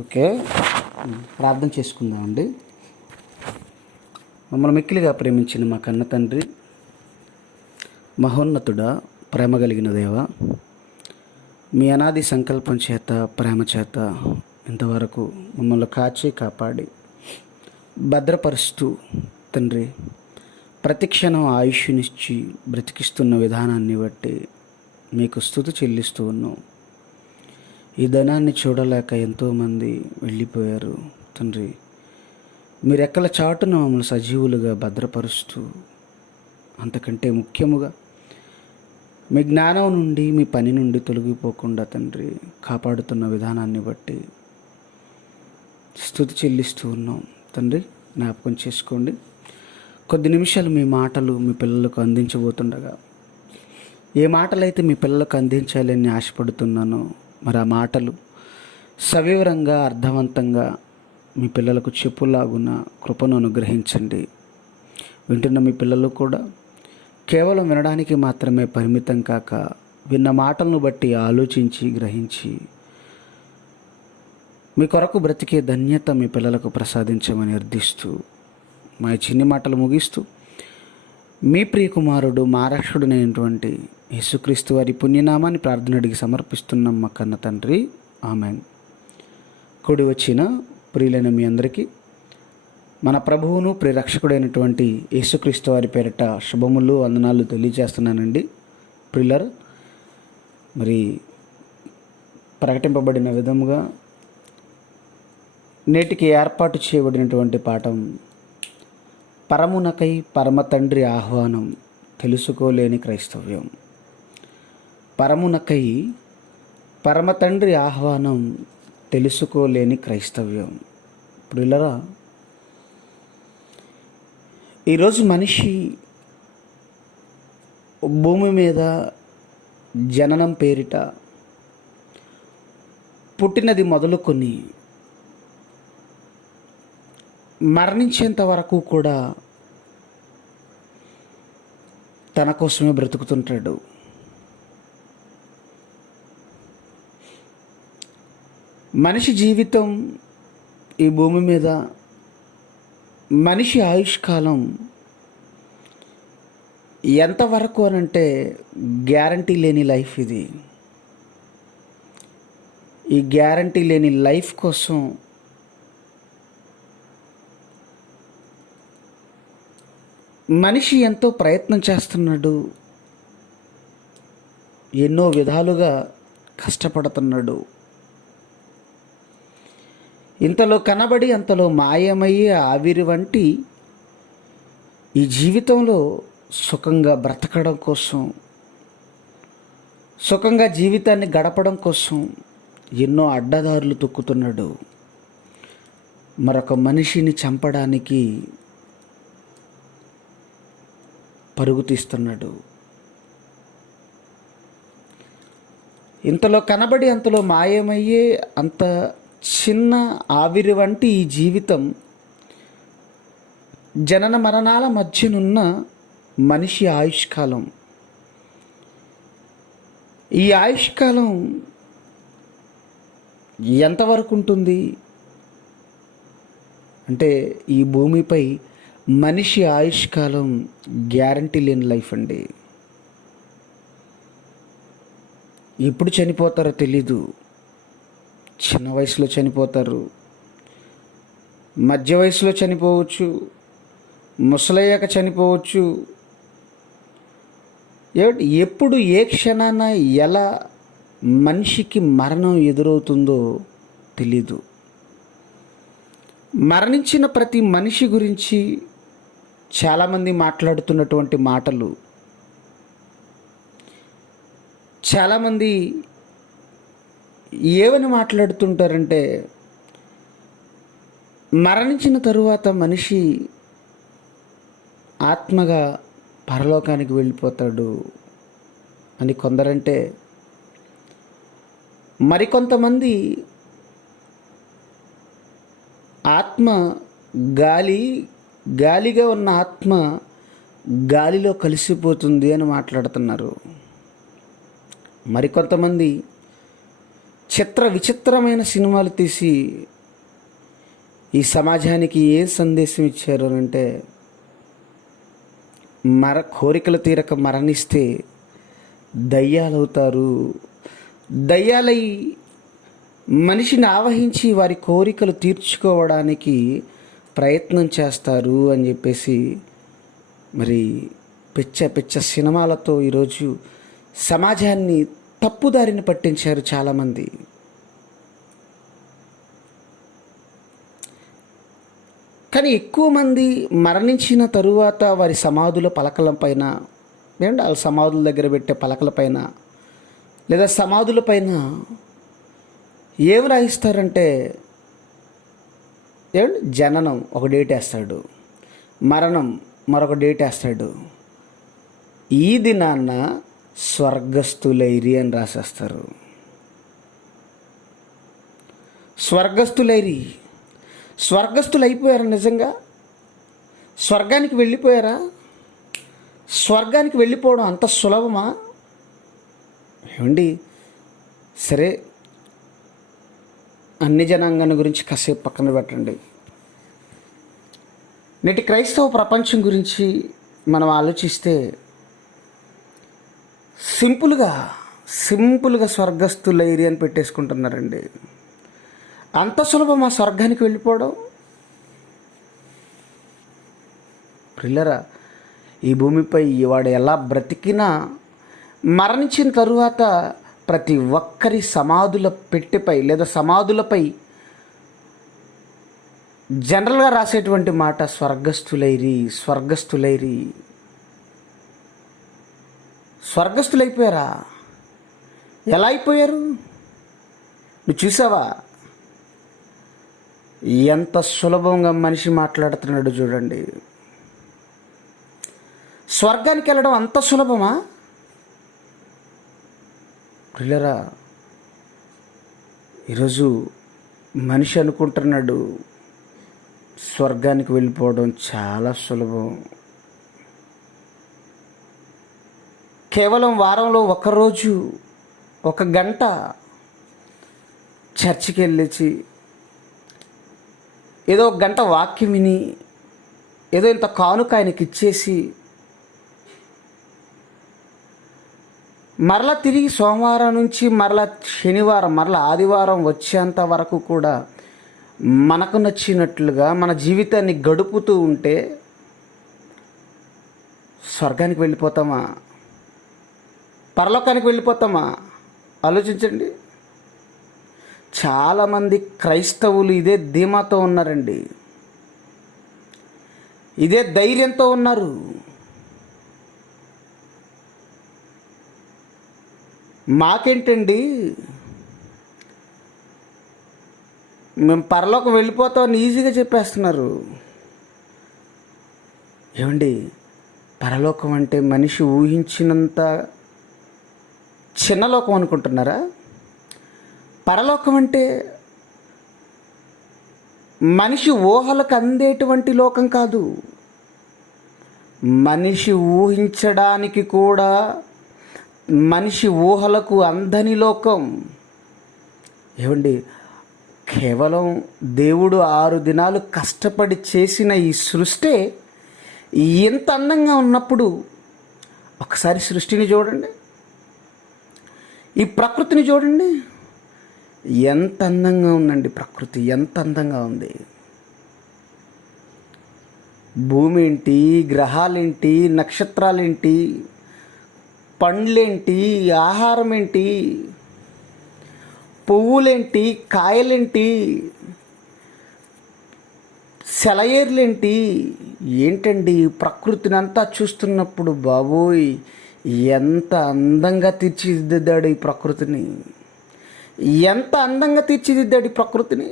Okay, ప్రార్థన చేసుకుందామండి. మమ్మల్ని మిక్కిలిగా ప్రేమించిన మా కన్న తండ్రి, మహోన్నతుడా, ప్రేమ కలిగిన దేవ, మీ అనాది సంకల్పం చేత, ప్రేమ చేత ఇంతవరకు మమ్మల్ని కాచి కాపాడి భద్రపరుస్తూ తండ్రి, ప్రతిక్షణం ఆయుష్నిచ్చి బ్రతికిస్తున్న విధానాన్ని బట్టి మీకు స్తుతి చెల్లిస్తూ ఉన్నాం. ఈ ధనాన్ని చూడలేక ఎంతోమంది వెళ్ళిపోయారు తండ్రి. మీరు ఎక్కల చాటున మమ్మల్ని సజీవులుగా భద్రపరుస్తూ, అంతకంటే ముఖ్యముగా మీ జ్ఞానం నుండి, మీ పని నుండి తొలగిపోకుండా తండ్రి కాపాడుతున్న విధానాన్ని బట్టి స్తుతి చెల్లిస్తూ ఉన్నాం తండ్రి. జ్ఞాపకం చేసుకోండి. కొద్ది నిమిషాలు మీ మాటలు మీ పిల్లలకు అందించబోతుండగా, ఏ మాటలైతే మీ పిల్లలకు అందించాలని ఆశపడుతున్నానో మరి ఆ మాటలు సవివరంగా, అర్థవంతంగా మీ పిల్లలకు చెప్పులాగున కృపను అనుగ్రహించండి. వింటున్న మీ పిల్లలు కూడా కేవలం వినడానికి మాత్రమే పరిమితం కాక, విన్న మాటలను బట్టి ఆలోచించి, గ్రహించి మీ కొరకు బ్రతికే ధన్యత మీ పిల్లలకు ప్రసాదించమని అర్థిస్తూ, మా చిన్ని మాటలు ముగిస్తూ, మీ ప్రియకుమారుడు, మా రక్షకుడైనటువంటి యేసుక్రీస్తు వారి పుణ్యనామాన్ని ప్రార్థన అడిగి సమర్పిస్తున్నాం మా కన్న తండ్రి. ఆమెన్. కూడి వచ్చిన ప్రియులైన మీ అందరికీ మన ప్రభువును ప్రియరక్షకుడైనటువంటి యేసుక్రీస్తు వారి పేరిట శుభములు, వందనాలు తెలియజేస్తున్నానండి. ప్రియులర్, మరి ప్రకటింపబడిన విధముగా నేటికి ఏర్పాటు చేయబడినటువంటి పాఠం, పరమునకై పరమ తండ్రి ఆహ్వానం, తెలుసుకోలేని క్రైస్తవ్యం. పరమునకై పరమ తండ్రి ఆహ్వానం, తెలుసుకోలేని క్రైస్తవ్యం. ప్రియులరా, ఈరోజు మనిషి భూమి మీద జననం పేరిట పుట్టినది మొదలుకొని మరణించేంత వరకు కూడా తన కోసమే బ్రతుకుతుంటాడు. మనిషి జీవితం ఈ భూమి మీద, మనిషి ఆయుష్కాలం ఎంతవరకు అనంటే గ్యారంటీ లేని లైఫ్ ఇది. ఈ గ్యారంటీ లేని లైఫ్ కోసం మనిషి ఎంతో ప్రయత్నం చేస్తున్నాడు, ఎన్నో విధాలుగా కష్టపడుతున్నాడు. ఇంతలో కనబడి అంతలో మాయమయ్యే ఆవిరి వంటి ఈ జీవితంలో సుఖంగా బ్రతకడం కోసం, సుఖంగా జీవితాన్ని గడపడం కోసం ఎన్నో అడ్డదారులు తొక్కుతున్నాడు. మరొక మనిషిని చంపడానికి పరుగు తీస్తున్నాడు. ఇంతలో కనబడి అంతలో మాయమయ్యే అంత చిన్న ఆవిరి వంటి ఈ జీవితం, జనన మరణాల మధ్యనున్న మనిషి ఆయుష్కాలం. ఈ ఆయుష్కాలం ఎంతవరకు ఉంటుంది అంటే, ఈ భూమిపై మనిషి ఆయుష్కాలం గ్యారంటీ లేని లైఫ్ అండి. ఎప్పుడు చనిపోతారో తెలీదు. చిన్న వయసులో చనిపోతారు, మధ్య వయసులో చనిపోవచ్చు, ముసలయ్యాక చనిపోవచ్చు. ఎప్పుడు ఏ క్షణాన ఎలా మనిషికి మరణం ఎదురవుతుందో తెలీదు. మరణించిన ప్రతి మనిషి గురించి చాలామంది మాట్లాడుతున్నటువంటి మాటలు, చాలామంది ఏమని మాట్లాడుతుంటారంటే, మరణించిన తరువాత మనిషి ఆత్మగా పరలోకానికి వెళ్ళిపోతాడు అని కొందరంటే, మరికొంతమంది ఆత్మ గాలిగా ఉన్న ఆత్మ గాలిలో కలిసిపోతుంది అని మాట్లాడుతున్నారు. మరికొంతమంది విచిత్రమైన సినిమాలు తీసి ఈ సమాజానికి ఏ సందేశం ఇచ్చారు అని అంటే, కోరికలు తీరక మరణిస్తే దయ్యాలవుతారు, దయ్యాలై మనిషిని ఆవహించి వారి కోరికలు తీర్చుకోవడానికి ప్రయత్నం చేస్తారు అని చెప్పేసి మరి పిచ్చ సినిమాలతో ఈరోజు సమాజాన్ని తప్పుదారిని పట్టించారు చాలామంది. కానీ ఎక్కువ మంది మరణించిన తరువాత వారి సమాధుల పలకలపైన, లేదంటే వాళ్ళ సమాధుల దగ్గర పెట్టే పలకలపైన లేదా సమాధులపైన ఏం రాయిస్తారంటే, ఏమండి, జననం ఒక డేట్ వేస్తాడు, మరణం మరొక డేట్ వేస్తాడు, ఈ దినాన్న స్వర్గస్థులైరి అని రాసేస్తారు. స్వర్గస్థులు అయిపోయారా? నిజంగా స్వర్గానికి వెళ్ళిపోయారా? స్వర్గానికి వెళ్ళిపోవడం అంత సులభమా? ఏమండి, సరే అన్ని జనాంగాన్ని గురించి కాసేపు పక్కన పెట్టండి. నేటి క్రైస్తవ ప్రపంచం గురించి మనం ఆలోచిస్తే సింపుల్గా స్వర్గస్థులైరి అని పెట్టేసుకుంటున్నారండి. అంత సులభమా స్వర్గానికి వెళ్ళిపోవడం? ప్రిల్లరా, ఈ భూమిపై వాడు ఎలా బ్రతికినా మరణించిన తరువాత ప్రతి ఒక్కరి సమాధుల పెట్టెపై లేదా సమాధులపై జనరల్గా రాసేటువంటి మాట స్వర్గస్థులైరి. స్వర్గస్థులైపోయారా? ఎలా అయిపోయారు? నువ్వు చూసావా ఎంత సులభంగా మనిషి మాట్లాడుతున్నాడు? చూడండి, స్వర్గానికి వెళ్ళడం అంత సులభమా? పిల్లరా, ఈరోజు మనిషి అనుకుంటున్నాడు స్వర్గానికి వెళ్ళిపోవడం చాలా సులభం. కేవలం వారంలో ఒకరోజు 1 గంట చర్చికి వెళ్ళేసి ఏదో 1 గంట వాక్యం విని ఏదో ఇంత కానుక ఆయనకి ఇచ్చేసి మరలా తిరిగి సోమవారం నుంచి మరలా శనివారం మరలా ఆదివారం వచ్చేంత వరకు కూడా మనకు నచ్చినట్లుగా మన జీవితాన్ని గడుపుతూ ఉంటే స్వర్గానికి వెళ్ళిపోతామా? పరలోకానికి వెళ్ళిపోతామా? ఆలోచించండి. చాలామంది క్రైస్తవులు ఇదే ధీమాతో ఉన్నారండి, ఇదే ధైర్యంతో ఉన్నారు. మాకేంటండి, మేము పరలోకం వెళ్ళిపోతామని ఈజీగా చెప్పేస్తున్నారు. ఏమండి, పరలోకం అంటే మనిషి ఊహించినంత చిన్న లోకం అనుకుంటున్నారా? పరలోకం అంటే మనిషి ఊహలకు అందేటువంటి లోకం కాదు, మనిషి ఊహించడానికి కూడా మనిషి ఊహలకు అందని లోకం. ఏమండి, కేవలం దేవుడు 6 దినాలు కష్టపడి చేసిన ఈ సృష్టి ఎంత అందంగా ఉన్నప్పుడు ఒకసారి సృష్టిని చూడండి, ఈ ప్రకృతిని చూడండి, ఎంత అందంగా ఉందండి. ప్రకృతి ఎంత అందంగా ఉంది. భూమి ఏంటి, గ్రహాలేంటి, నక్షత్రాలేంటి, పండ్లేంటి, ఆహారం ఏంటి, పువ్వులేంటి, కాయలేంటి, సెలయేర్లేంటి, ఏంటండి ప్రకృతిని అంతా చూస్తున్నప్పుడు బాబోయ్ ఎంత అందంగా తీర్చిదిద్దాడు ఈ ప్రకృతిని, ఎంత అందంగా తీర్చిదిద్దాడు ఈ ప్రకృతిని.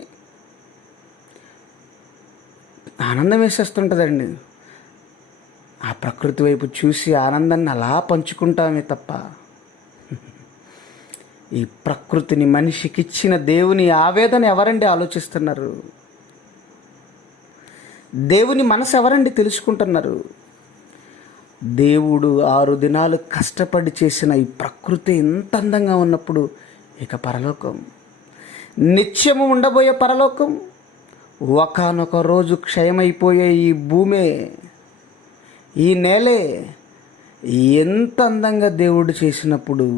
ఆనందం వేసేస్తుంటుందండి. ఆ ప్రకృతి వైపు చూసి ఆనందాన్ని అలా పంచుకుంటామే తప్ప ఈ ప్రకృతిని మనిషికిచ్చిన దేవుని ఆవేదన ఎవరండి ఆలోచిస్తున్నారు? దేవుని మనసు ఎవరండి తెలుసుకుంటున్నారు? దేవుడు 6 దినాలు కష్టపడి చేసిన ఈ ప్రకృతి ఎంత అందంగా ఉన్నప్పుడు ఇక పరలోకం నిత్యము ఉండబోయే పరలోకం, ఒకానొక రోజు క్షయమైపోయే ఈ భూమే, ఈ నేలే ఎంత అందంగా దేవుడు చేసినప్పుడు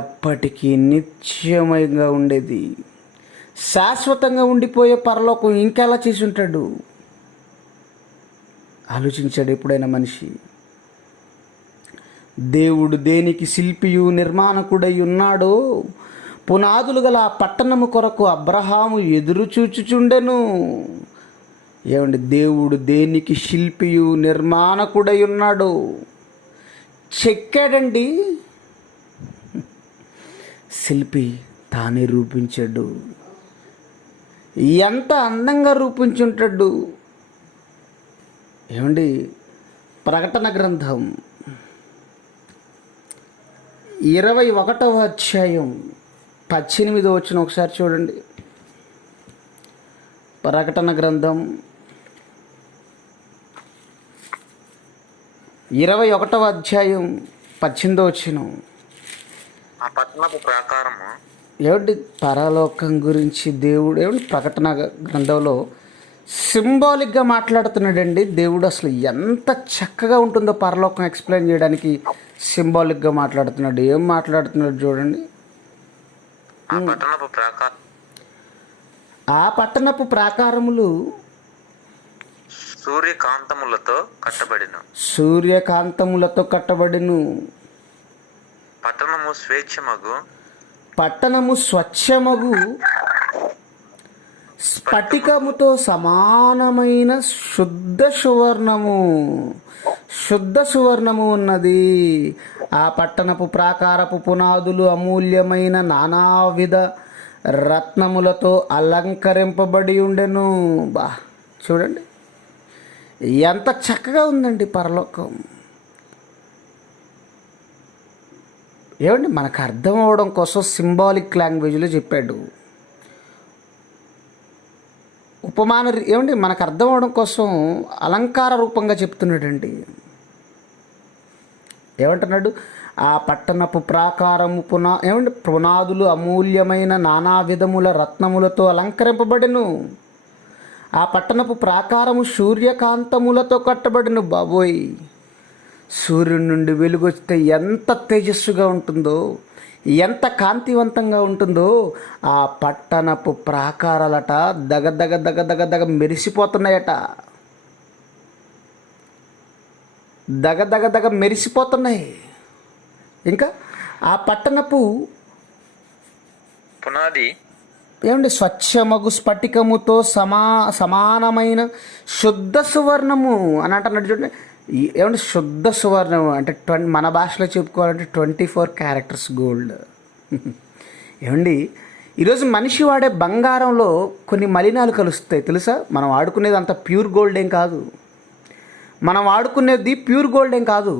ఎప్పటికీ నిత్యమంగా ఉండేది, శాశ్వతంగా ఉండిపోయే పరలోకం ఇంకెలా చేసి ఉంటాడు? ఆలోచించాడు ఎప్పుడైనా మనిషి? దేవుడు దేనికి శిల్పియు నిర్మాణకుడై ఉన్నాడో పునాదులు గల ఆ పట్టణము కొరకు అబ్రహాము ఎదురు చూచుచుండెను. ఏమండి, దేవుడు దేనికి శిల్పియు నిర్మాణకుడై ఉన్నాడో చెక్కాడండి. శిల్పి తానే రూపించాడు. ఎంత అందంగా రూపించుంటాడు! ఏమండి, ప్రకటన గ్రంథం 21వ అధ్యాయం 18వ వచనం ఒకసారి చూడండి. ప్రకటన గ్రంథం 21వ అధ్యాయం 18వ వచనం. ఆ పట్టణపు ప్రాకారము ఏమిటి? పరలోకం గురించి దేవుడు ఏమిటి ప్రకటన గ్రంథంలో సింబాలిక్గా మాట్లాడుతున్నాడండి. దేవుడు అసలు ఎంత చక్కగా ఉంటుందో పరలోకం ఎక్స్ప్లెయిన్ చేయడానికి సింబాలిక్గా మాట్లాడుతున్నాడు. ఏం మాట్లాడుతున్నాడు చూడండి. ఆ పట్టణపు ప్రాకారములు సూర్యకాంతములతో కట్టబడిను. పట్టణము స్వచ్ఛమగు స్ఫటికముతో సమానమైన శుద్ధ సువర్ణము ఉన్నది. ఆ పట్టణపు ప్రాకారపు పునాదులు అమూల్యమైన నానావిధ రత్నములతో అలంకరింపబడి ఉండెను. చూడండి ఎంత చక్కగా ఉందండి పరలోకం. ఏమండి, మనకు అర్థం అవడం కోసం సింబాలిక్ లాంగ్వేజ్లో చెప్పాడు. ఏమండి, మనకు అర్థం అవడం కోసం అలంకార రూపంగా చెప్తున్నాడండి. ఏమంటున్నాడు? ఆ పట్టణపు ప్రాకారము పునాదులు అమూల్యమైన నానా విధముల రత్నములతో అలంకరింపబడెను. ఆ పట్టణపు ప్రాకారము సూర్యకాంతములతో కట్టబడిను. బాబోయ్, సూర్యుడి నుండి వెలుగొస్తే ఎంత తేజస్సుగా ఉంటుందో, ఎంత కాంతివంతంగా ఉంటుందో. ఆ పట్టణపు ప్రాకారాలట దగ మెరిసిపోతున్నాయట. దగ మెరిసిపోతున్నాయి. ఇంకా ఆ పట్టణపు పునాది ఏమండి స్వచ్ఛమగు స్ఫటికముతో సమానమైన శుద్ధ సువర్ణము అని అంటున్నాడు. చూడండి, ఏమంటే శుద్ధ సువర్ణం అంటే మన భాషలో చెప్పుకోవాలంటే 24 క్యారెక్టర్స్ గోల్డ్. ఏమండి, ఈరోజు మనిషి వాడే బంగారంలో కొన్ని మలినాలు కలుస్తాయి తెలుసా? మనం వాడుకునేది అంత ప్యూర్ గోల్డ్ ఏం కాదు. మనం వాడుకునేది ప్యూర్ గోల్డ్ ఏం కాదు.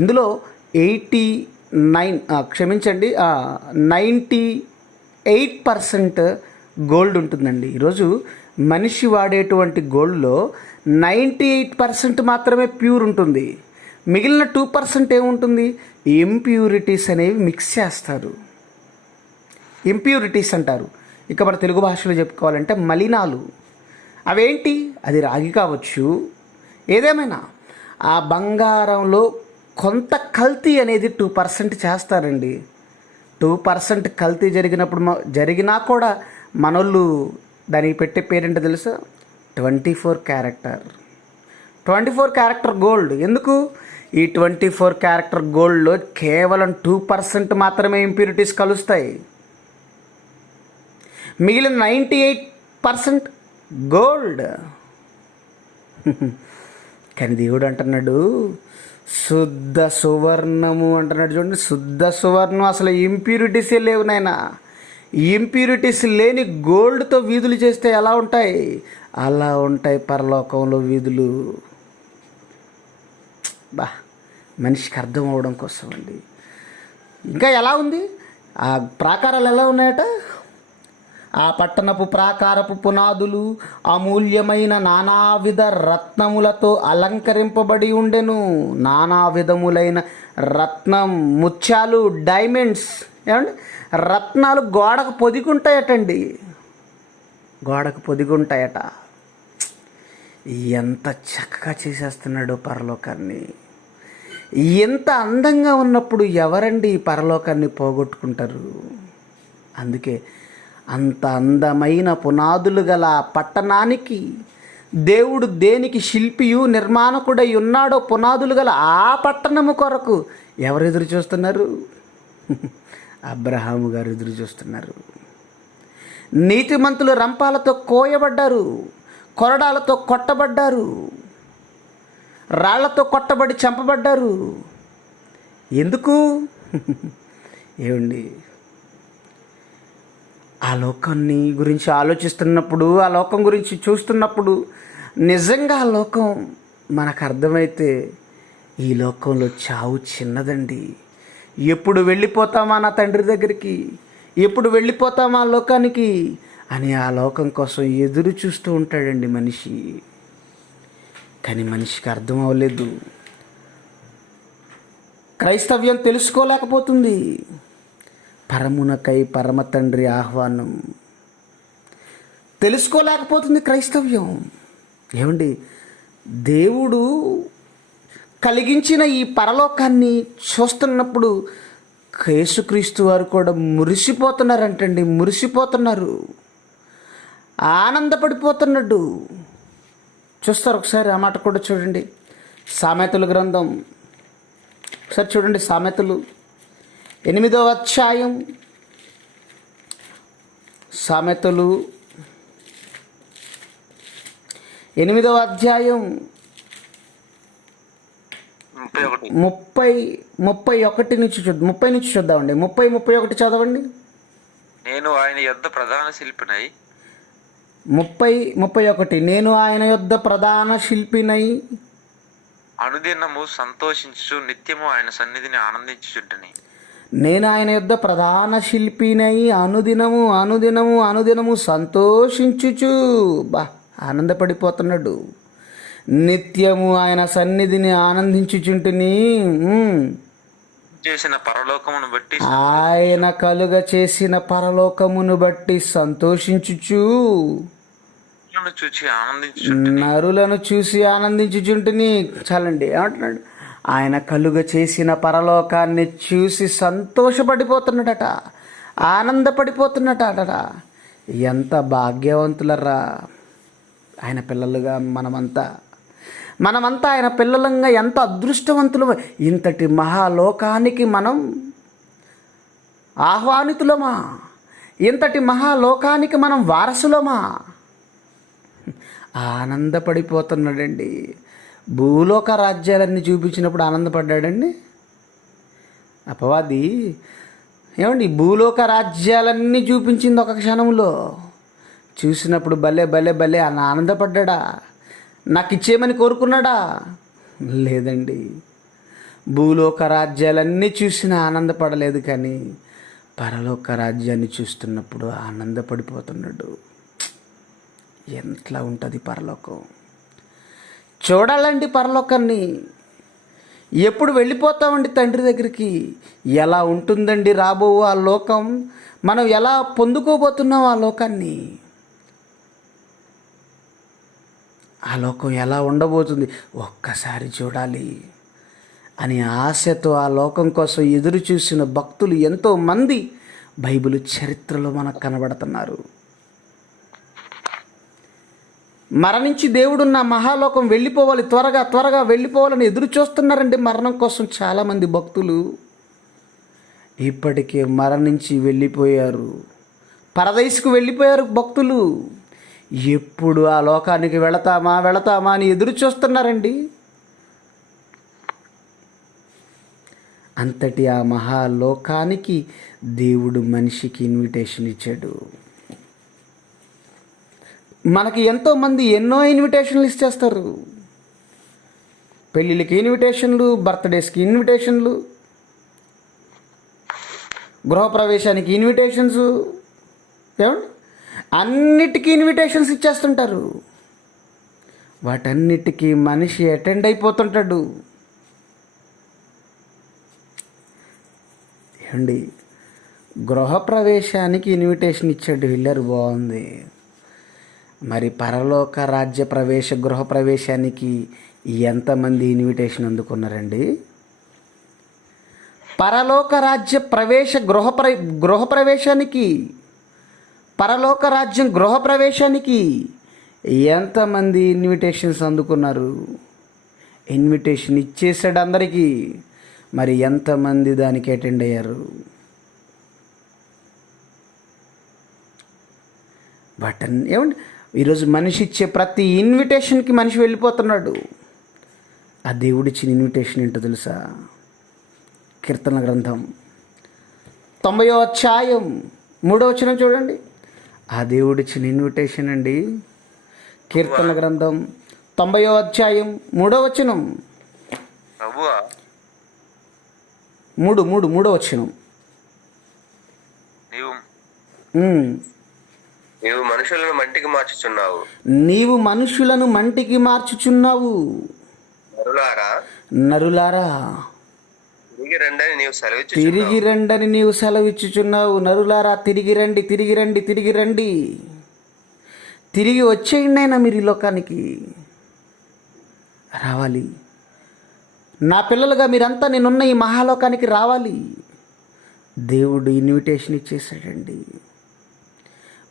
ఇందులో 98% గోల్డ్ ఉంటుందండి. ఈరోజు మనిషి వాడేటువంటి గోల్డ్లో 98% మాత్రమే ప్యూర్ ఉంటుంది. మిగిలిన 2% ఏముంటుంది? ఇంప్యూరిటీస్ అనేవి మిక్స్ చేస్తారు. ఇంప్యూరిటీస్ అంటారు. ఇక మన తెలుగు భాషలో చెప్పుకోవాలంటే మలినాలు. అవేంటి? అది రాగి కావచ్చు, ఏదేమైనా ఆ బంగారంలో కొంత కల్తీ అనేది 2% చేస్తారండి. 2% కల్తీ జరిగినా కూడా మనోళ్ళు దానికి పెట్టే పేరేంటో తెలుసా? 24 క్యారెక్టర్ గోల్డ్. ఎందుకు? ఈ 24 క్యారెక్టర్ గోల్డ్లో కేవలం 2% మాత్రమే ఇంప్యూరిటీస్ కలుస్తాయి. మిగిలిన 98% గోల్డ్. కానీ దేవుడు అంటున్నాడు శుద్ధ సువర్ణము అంటున్నాడు. చూడండి, శుద్ధ సువర్ణం. అసలు ఇంప్యూరిటీసే లేవు నాయన. ఇంప్యూరిటీస్ లేని గోల్డ్తో వీధులు చేస్తే ఎలా ఉంటాయి? అలా ఉంటాయి పరలోకంలో వీధులు. మనిషికి అర్థం అవడం కోసం అండి. ఇంకా ఎలా ఉంది? ఆ ప్రాకారాలు ఎలా ఉన్నాయట? ఆ పట్టణపు ప్రాకారపు పునాదులు అమూల్యమైన నానావిధ రత్నములతో అలంకరింపబడి ఉండెను. నానా విధములైన రత్నం, ముత్యాలు, డైమండ్స్ ఏమండి, రత్నాలు గోడకు పొదిగుంటాయటండి, గోడకు పొదిగుంటాయట. ఎంత చక్కగా చేసేస్తున్నాడో పరలోకాన్ని. ఎంత అందంగా ఉన్నప్పుడు ఎవరండి ఈ పరలోకాన్ని పోగొట్టుకుంటారు? అందుకే అంత అందమైన పునాదులు గల ఆ పట్టణానికి దేవుడు దేనికి శిల్పియు నిర్మాణకుడై ఉన్నాడో, పునాదులు గల ఆ పట్టణము కొరకు ఎవరు ఎదురు చూస్తున్నారు? అబ్రహాము గారు ఎదురు చూస్తున్నారు. నీతిమంతులు రంపాలతో కోయబడ్డారు, కొరడాలతో కొట్టబడ్డారు, రాళ్లతో కొట్టబడి చంపబడ్డారు. ఎందుకు? ఏమండి, ఆ లోకాన్ని గురించి ఆలోచిస్తున్నప్పుడు, ఆ లోకం గురించి చూస్తున్నప్పుడు నిజంగా ఆ లోకం మనకు అర్థమైతే ఈ లోకంలో చావు చిన్నదండి. ఎప్పుడు వెళ్ళిపోతామా నా తండ్రి దగ్గరికి, ఎప్పుడు వెళ్ళిపోతామా ఆ లోకానికి అని ఆ లోకం కోసం ఎదురు చూస్తూ ఉంటాడండి మనిషి. కానీ మనిషికి అర్థం అవ్వలేదు, క్రైస్తవ్యం తెలుసుకోలేకపోతుంది. పరమునకై పరమ తండ్రి ఆహ్వానం తెలుసుకోలేకపోతుంది క్రైస్తవ్యం. ఏమండి, దేవుడు కలిగించిన ఈ పరలోకాన్ని చూస్తున్నప్పుడు యేసుక్రీస్తు వారు కూడా మురిసిపోతున్నారంటండి, మురిసిపోతున్నారు, ఆనందపడిపోతున్నాడు. చూస్తారు ఒకసారి ఆ మాట కూడా చూడండి. సామెతల గ్రంథం ఒకసారి చూడండి. సామెతలు 8వ అధ్యాయం, సామెతలు 8వ అధ్యాయం 31 నుంచి 30 నుంచి చూద్దామండి. 31 చదవండి. నేను ఆయన యొద్ద ప్రధాన శిల్పినై 31 నేను ఆయన యొద్ద ప్రధాన శిల్పినై అనుదినము సంతోషించు నిత్యము ఆయన సన్నిధిని ఆనందించుచుంటిని. నేను ఆయన యొద్ద ప్రధాన శిల్పినై అనుదినము అనుదినము అనుదినము సంతోషించుచు, ఆనందపడిపోతున్నాడు. నిత్యము ఆయన సన్నిధిని ఆనందించుచుంటిని. చేసిన పరలోకమును బట్టి, ఆయన కలుగ చేసిన పరలోకమును బట్టి సంతోషించుచు, చూచి నరులను చూసి ఆనందించుచుంటిని. చాలండి, ఏమంటున్నాడు? ఆయన కలుగ చేసిన పరలోకాన్ని చూసి సంతోషపడిపోతున్నాడట, ఆనందపడిపోతున్నట. ఎంత భాగ్యవంతులరా ఆయన పిల్లలుగా మనమంతా ఆయన పిల్లలంగా ఎంత అదృష్టవంతులు. ఇంతటి మహాలోకానికి మనం ఆహ్వానితులమా? ఇంతటి మహాలోకానికి మనం వారసులమా? ఆనందపడిపోతున్నాడండి. భూలోక రాజ్యాలన్నీ చూపించినప్పుడు ఆనందపడ్డాడండి అపవాది. ఏమండి, భూలోక రాజ్యాలన్నీ చూపించింది ఒక క్షణంలో. చూసినప్పుడు భలే భలే భలే అని ఆనందపడ్డా? నాకు ఇచ్చేయమని కోరుకున్నాడా? లేదండి. భూలోక రాజ్యాలన్నీ చూసినా ఆనందపడలేదు, కానీ పరలోక రాజ్యాన్ని చూస్తున్నప్పుడు ఆనందపడిపోతున్నాడు. ఎట్లా ఉంటుంది పరలోకం? చూడాలండి పరలోకాన్ని. ఎప్పుడు వెళ్ళిపోతామండి తండ్రి దగ్గరికి? ఎలా ఉంటుందండి రాబో ఆ లోకం? మనం ఎలా పొందుకోబోతున్నాం ఆ లోకాన్ని? ఆ లోకం ఎలా ఉండబోతుంది ఒక్కసారి చూడాలి అని ఆశతో ఆ లోకం కోసం ఎదురు చూసిన భక్తులు ఎంతోమంది బైబిల్ చరిత్రలో మనకు కనబడుతున్నారు. మరణించి దేవుడున్న మహాలోకం వెళ్ళిపోవాలి, త్వరగా త్వరగా వెళ్ళిపోవాలని ఎదురు చూస్తున్నారండి మరణం కోసం చాలామంది భక్తులు. ఇప్పటికే మరణించి వెళ్ళిపోయారు, పరదైసుకు వెళ్ళిపోయారు భక్తులు. ఎప్పుడు ఆ లోకానికి వెళతామా అని ఎదురు చూస్తున్నారండి. అంతటి ఆ మహాలోకానికి దేవుడు మనిషికి ఇన్విటేషన్ ఇచ్చాడు. మనకి ఎంతోమంది ఎన్నో ఇన్విటేషన్లు ఇచ్చేస్తారు. పెళ్ళిళ్ళకి ఇన్విటేషన్లు, బర్త్డేస్కి ఇన్విటేషన్లు, గృహప్రవేశానికి ఇన్విటేషన్స్, ఏమండి అన్నిటికీ ఇన్విటేషన్స్ ఇచ్చేస్తుంటారు. వాటన్నిటికీ మనిషి అటెండ్ అయిపోతుంటాడు. ఏమండి, గృహప్రవేశానికి ఇన్విటేషన్ ఇచ్చాడు, వెళ్ళారు, బాగుంది. మరి పరలోక రాజ్య గృహప్రవేశానికి ఎంతమంది ఇన్విటేషన్ అందుకున్నారండి? పరలోక రాజ్య గృహప్రవేశానికి పరలోక రాజ్యం గృహప్రవేశానికి ఎంతమంది ఇన్విటేషన్స్ అందుకున్నారు? ఇన్విటేషన్ ఇచ్చేసాడు అందరికీ. మరి ఎంతమంది దానికి అటెండ్ అయ్యారు? ఏమండి, ఈరోజు మనిషి ఇచ్చే ప్రతి ఇన్విటేషన్కి మనిషి వెళ్ళిపోతున్నాడు. ఆ దేవుడిచ్చిన ఇన్విటేషన్ ఏంటో తెలుసా? కీర్తన గ్రంథం 90వ అధ్యాయం 3వ వచనం చూడండి. ఆ దేవుడిచ్చిన ఇన్విటేషన్ అండి. కీర్తన గ్రంథం 90వ అధ్యాయం 3వ వచనం. ప్రభువా, 3వ వచనం. నీవు మనుషులను మంటికి మార్చుచున్నావు. నీవు మనుషులను మంటికి మార్చుచున్నావు. నరులారా తిరిగి రండని నీవు సెలవిచ్చుచున్నావు. నరులారా తిరిగి రండి, తిరిగి రండి, తిరిగి రండి. తిరిగి వచ్చేయండి అయినా మీరు ఈ లోకానికి రావాలి. నా పిల్లలుగా మీరంతా నేనున్న ఈ మహాలోకానికి రావాలి. దేవుడు ఇన్విటేషన్ ఇచ్చేసాడండి.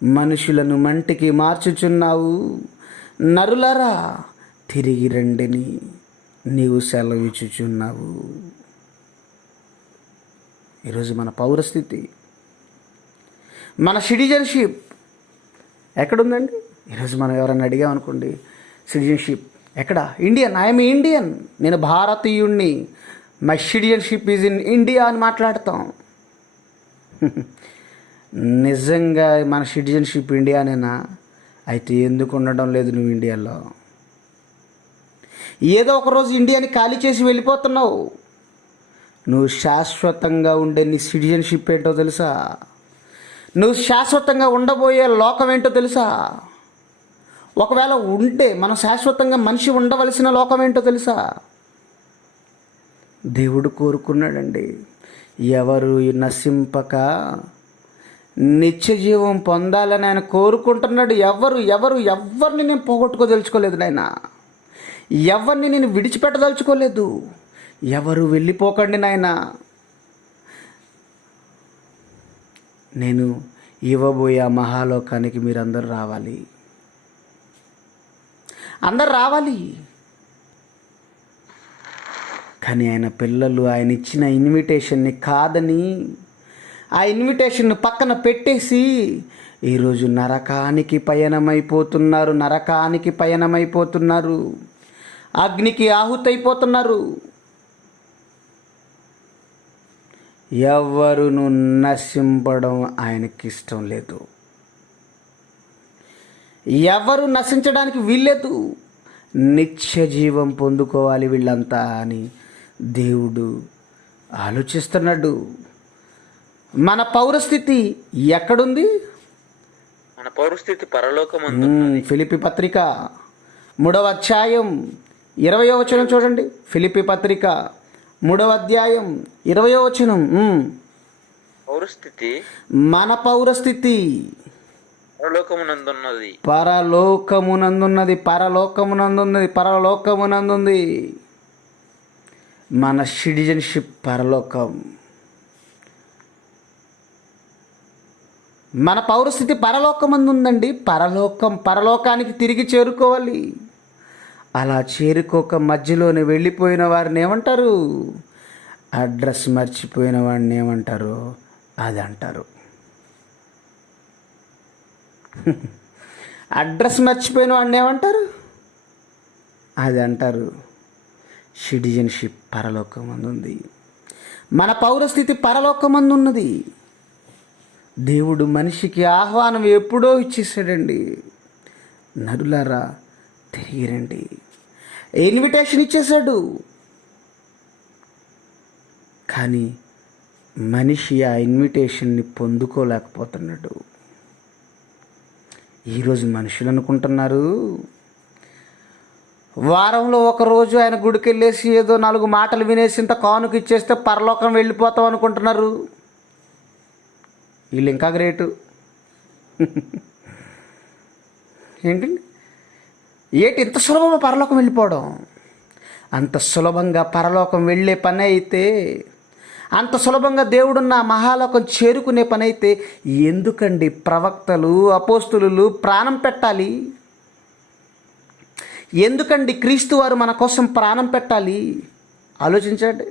మనుషులను మంటికి మార్చుచున్నావు, నరులారా తిరిగి రండిని నీవు సెలవిచ్చుచున్నావు. ఈరోజు మన పౌరస్థితి, మన సిటిజన్షిప్ ఎక్కడుందండి? ఈరోజు మనం ఎవరైనా అడిగామనుకోండి, సిటిజన్షిప్ ఎక్కడ? ఇండియన్, ఐఎమ్ ఇండియన్, నేను భారతీయుణ్ణి, my citizenship is in India అని మాట్లాడతాం. నిజంగా మన సిటిజన్షిప్ ఇండియానేనా? అయితే ఎందుకు ఉండడం లేదు నువ్వు ఇండియాలో? ఏదో ఒకరోజు ఇండియాని ఖాళీ చేసి వెళ్ళిపోతున్నావు. నువ్వు శాశ్వతంగా ఉండే నీ సిటిజన్షిప్ ఏంటో తెలుసా? నువ్వు శాశ్వతంగా ఉండబోయే లోకం ఏంటో తెలుసా? ఒకవేళ ఉంటే మనం శాశ్వతంగా మనిషి ఉండవలసిన లోకం ఏంటో తెలుసా? దేవుడు కోరుకున్నాడండి, ఎవరు నశింపక నిత్య జీవం పొందాలని ఆయన కోరుకుంటున్నాడు. ఎవరిని నేను పోగొట్టుకోదలుచుకోలేదు నాయన, ఎవరిని నేను విడిచిపెట్టదలుచుకోలేదు. ఎవరు వెళ్ళిపోకండి నాయన. నేను ఇవ్వబోయే ఆ మహాలోకానికి మీరందరూ రావాలి, అందరు రావాలి. కానీ ఆయన పిల్లలు ఆయన ఇచ్చిన ఇన్విటేషన్ని కాదని, ఆ ఇన్విటేషన్ను పక్కన పెట్టేసి ఈరోజు నరకానికి పయనమైపోతున్నారు, అగ్నికి ఆహుతైపోతున్నారు. ఎవరును నశింపడం ఆయనకి ఇష్టం లేదు. ఎవరు నశించడానికి వీల్లేదు. నిత్య జీవం పొందుకోవాలి వీళ్ళంతా అని దేవుడు ఆలోచిస్తున్నాడు. మన పౌరస్థితి ఎక్కడుంది? మన పౌరస్థితి పరలోకమందు. ఫిలిప్పీ పత్రిక 3వ అధ్యాయం 20వ వచనం చూడండి. ఫిలిప్పీ పత్రిక 3వ అధ్యాయం 20వ వచనం. పౌరస్థితి, మన పౌరస్థితి పరలోకమునందున్నది. మన సిటిజన్షిప్ పరలోకం. మన పౌరస్థితి పరలోకమందు ఉందండి. పరలోకానికి తిరిగి చేరుకోవాలి. అలా చేరుకోక మధ్యలోనే వెళ్ళిపోయిన వారిని ఏమంటారు? అడ్రస్ మర్చిపోయిన వాడిని ఏమంటారు? అది అంటారు. అడ్రస్ మర్చిపోయిన వాడిని ఏమంటారు? అది అంటారు. సిటిజన్షిప్ పరలోకమందు ఉంది. మన పౌరస్థితి పరలోకమందు ఉన్నది. దేవుడు మనిషికి ఆహ్వానం ఎప్పుడో ఇచ్చేసాడండి. నరులారా తిరిగి రండి, ఇన్విటేషన్ ఇచ్చేశాడు. కానీ మనిషి ఆ ఇన్విటేషన్ని పొందుకోలేకపోతున్నాడు. ఈరోజు మనుషులు అనుకుంటున్నారు, వారంలో ఒకరోజు ఆయన గుడికి వెళ్ళేసి ఏదో 4 మాటలు వినేసి ఇంత కానుక ఇచ్చేస్తే పరలోకం వెళ్ళిపోతాం అనుకుంటున్నారు. వీళ్ళు ఇంకా గ్రేటు. ఏంటండి, ఏటి ఇంత సులభంగా పరలోకం వెళ్ళిపోవడం? అంత సులభంగా పరలోకం వెళ్ళే పని అయితే, అంత సులభంగా దేవుడున్న మహాలోకం చేరుకునే పని అయితే ఎందుకండి ప్రవక్తలు అపోస్తులు ప్రాణం పెట్టాలి? ఎందుకండి క్రీస్తు వారు మన కోసం ప్రాణం పెట్టాలి? ఆలోచించండి.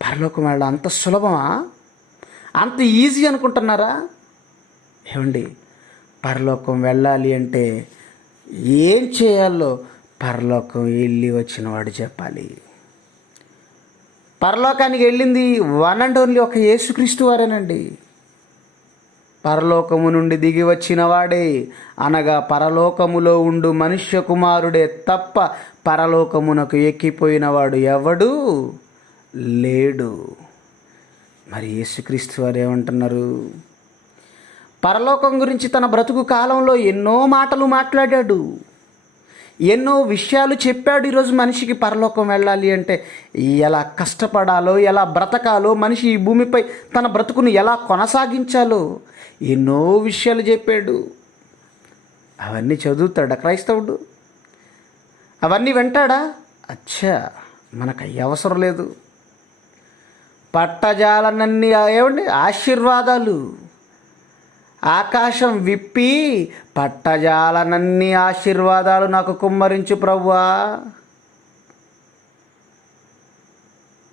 పరలోకం వెళ్ళడం అంత సులభమా? అంత ఈజీ అనుకుంటున్నారా? ఏమండి, పరలోకం వెళ్ళాలి అంటే ఏం చేయాలో పరలోకం వెళ్ళి వచ్చిన వాడు చెప్పాలి. పరలోకానికి వెళ్ళింది వన్ అండ్ ఓన్లీ ఒక యేసుక్రీస్తు వారేనండి. పరలోకము నుండి దిగి వచ్చిన వాడే, అనగా పరలోకములో ఉండు మనుష్య కుమారుడే తప్ప పరలోకమునకు ఎక్కిపోయిన వాడు ఎవడు లేడు. మరి యేసుక్రీస్తు వారు ఏమంటున్నారు? పరలోకం గురించి తన బ్రతుకు కాలంలో ఎన్నో మాటలు మాట్లాడాడు, ఎన్నో విషయాలు చెప్పాడు. ఈరోజు మనిషికి పరలోకం వెళ్ళాలి అంటే ఎలా కష్టపడాలో, ఎలా బ్రతకాలో, మనిషి ఈ భూమిపై తన బ్రతుకును ఎలా కొనసాగించాలో ఎన్నో విషయాలు చెప్పాడు. అవన్నీ చదువుతాడా క్రైస్తవుడు? అవన్నీ వింటాడా? అచ్చా, మనకు అయ్యే అవసరం లేదు. పట్టజాలనన్నీ ఏమండి ఆశీర్వాదాలు, ఆకాశం విప్పి పట్టజాలనన్ని ఆశీర్వాదాలు నాకు కుమ్మరించు ప్రభువా,